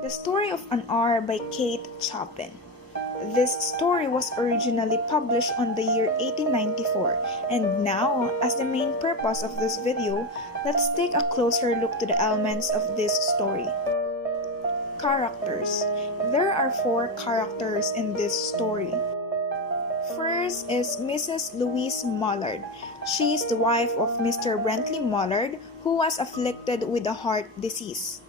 The Story of an Hour by Kate Chopin. This story was originally published on the year 1894, and now, as the main purpose of this video, let's take a closer look to the elements of this story. Characters. There are 4 characters in this story. First is Mrs. Louise Mullard. She is the wife of Mr. Bentley Mullard, who was afflicted with a heart disease.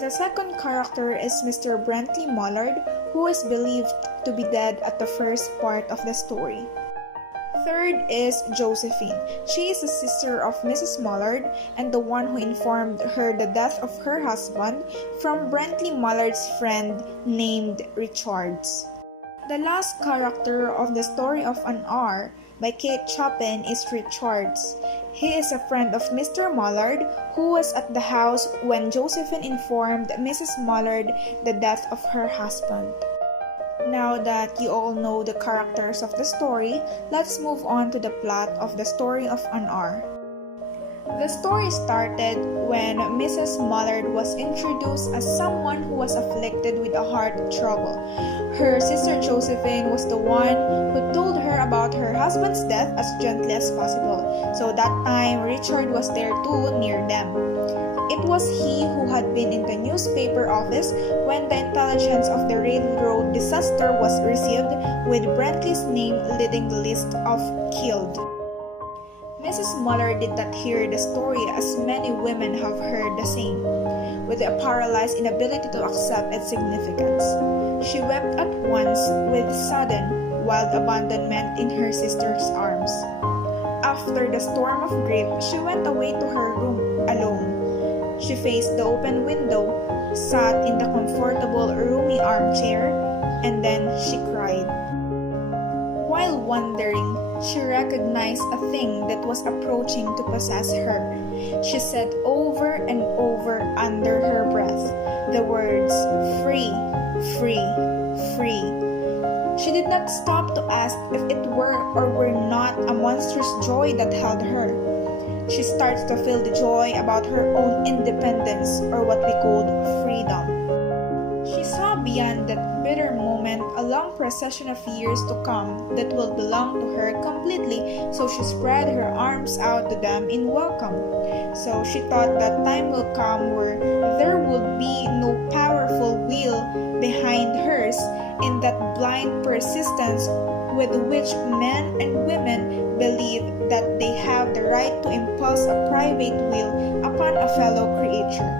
The second character is Mr. Bentley Mullard, who is believed to be dead at the first part of the story. Third is Josephine. She is the sister of Mrs. Mullard and the one who informed her the death of her husband from Bentley Mullard's friend named Richards. The last character of the Story of an Hour by Kate Chopin is Richards. He is a friend of Mr. Mullard who was at the house when Josephine informed Mrs. Mullard the death of her husband. Now that you all know the characters of the story, let's move on to the plot of the Story of an Hour. The story started when Mrs. Mullard was introduced as someone who was afflicted with a heart trouble. Her sister Josephine was the one who told her about her husband's death as gently as possible. So that time, Richard was there too, near them. It was he who had been in the newspaper office when the intelligence of the railroad disaster was received, with Bentley's name leading the list of killed. Mrs. Mullard did not hear the story as many women have heard the same, with a paralyzed inability to accept its significance. She wept at once with sudden, wild abandonment in her sister's arms. After the storm of grief, she went away to her room alone. She faced the open window, sat in the comfortable, roomy armchair, and then she cried. While wondering, she recognized a thing that was approaching to possess her. She said over and over under her breath the words, "Free, free, free." She did not stop to ask if it were or were not a monstrous joy that held her. She starts to feel the joy about her own independence, or what we called freedom. She saw beyond that bitter moment a long procession of years to come that will belong to her completely, so she spread her arms out to them in welcome. So she thought that time will come where there would be no powerful will behind hers, in that blind persistence with which men and women believe that they have the right to impose a private will upon a fellow creature.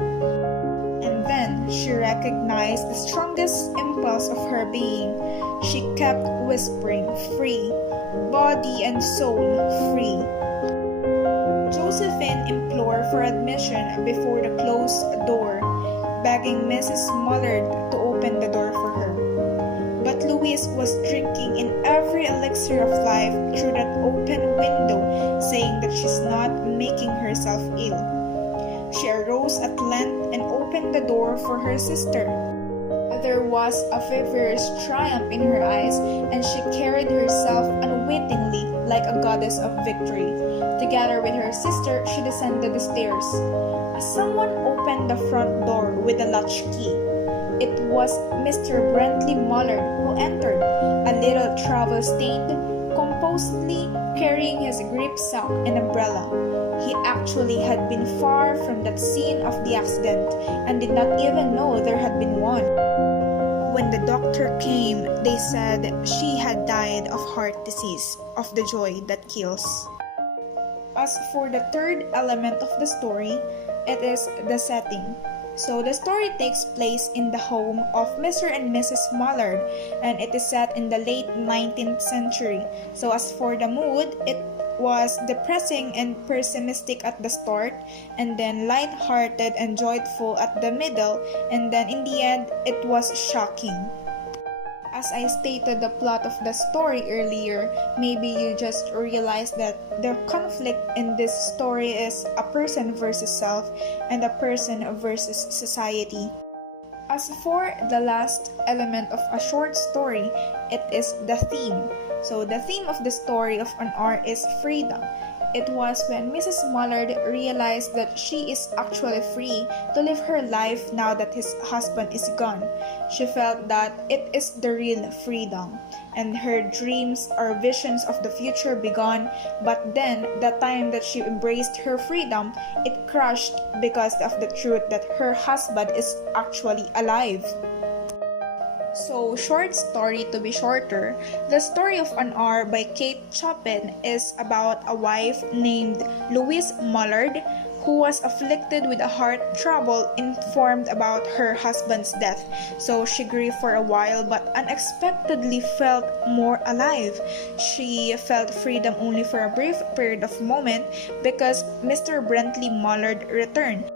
And then she recognized the strongest impulse of her being. She kept whispering, "Free, body and soul, free." Josephine implored for admission before the closed door, begging Mrs. Mullard to open the door for her. But Louise was drinking in every elixir of life through that open window, saying that she's not making herself ill. She arose at length and opened the door for her sister. There was a feverish triumph in her eyes, and she carried herself unwittingly like a goddess of victory. Together with her sister, she descended the stairs. Someone opened the front door with a latch key. It was Mr. Bentley Mullard who entered, a little travel-stained, composedly carrying his gripsack and umbrella. He actually had been far from that scene of the accident and did not even know there had been one. When the doctor came, they said she had died of heart disease, of the joy that kills. As for the third element of the story, it is the setting. So the story takes place in the home of Mr. and Mrs. Mullard, and it is set in the late 19th century. So as for the mood, it was depressing and pessimistic at the start, and then light-hearted and joyful at the middle, and then in the end, it was shocking. As I stated the plot of the story earlier, maybe you just realized that the conflict in this story is a person versus self and a person versus society. As for the last element of a short story, it is the theme. So the theme of the Story of an Hour is freedom. It was when Mrs. Mullard realized that she is actually free to live her life now that his husband is gone. She felt that it is the real freedom, and her dreams or visions of the future began. But then, the time that she embraced her freedom, it crashed because of the truth that her husband is actually alive. So, short story to be shorter, the story of An Hour by Kate Chopin is about a wife named Louise Mullard who was afflicted with a heart trouble informed about her husband's death. So she grieved for a while but unexpectedly felt more alive. She felt freedom only for a brief period of moment because Mr. Brentley Mullard returned.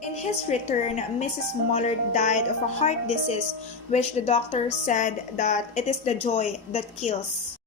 In his return, Mrs. Mullard died of a heart disease, which the doctor said that it is the joy that kills.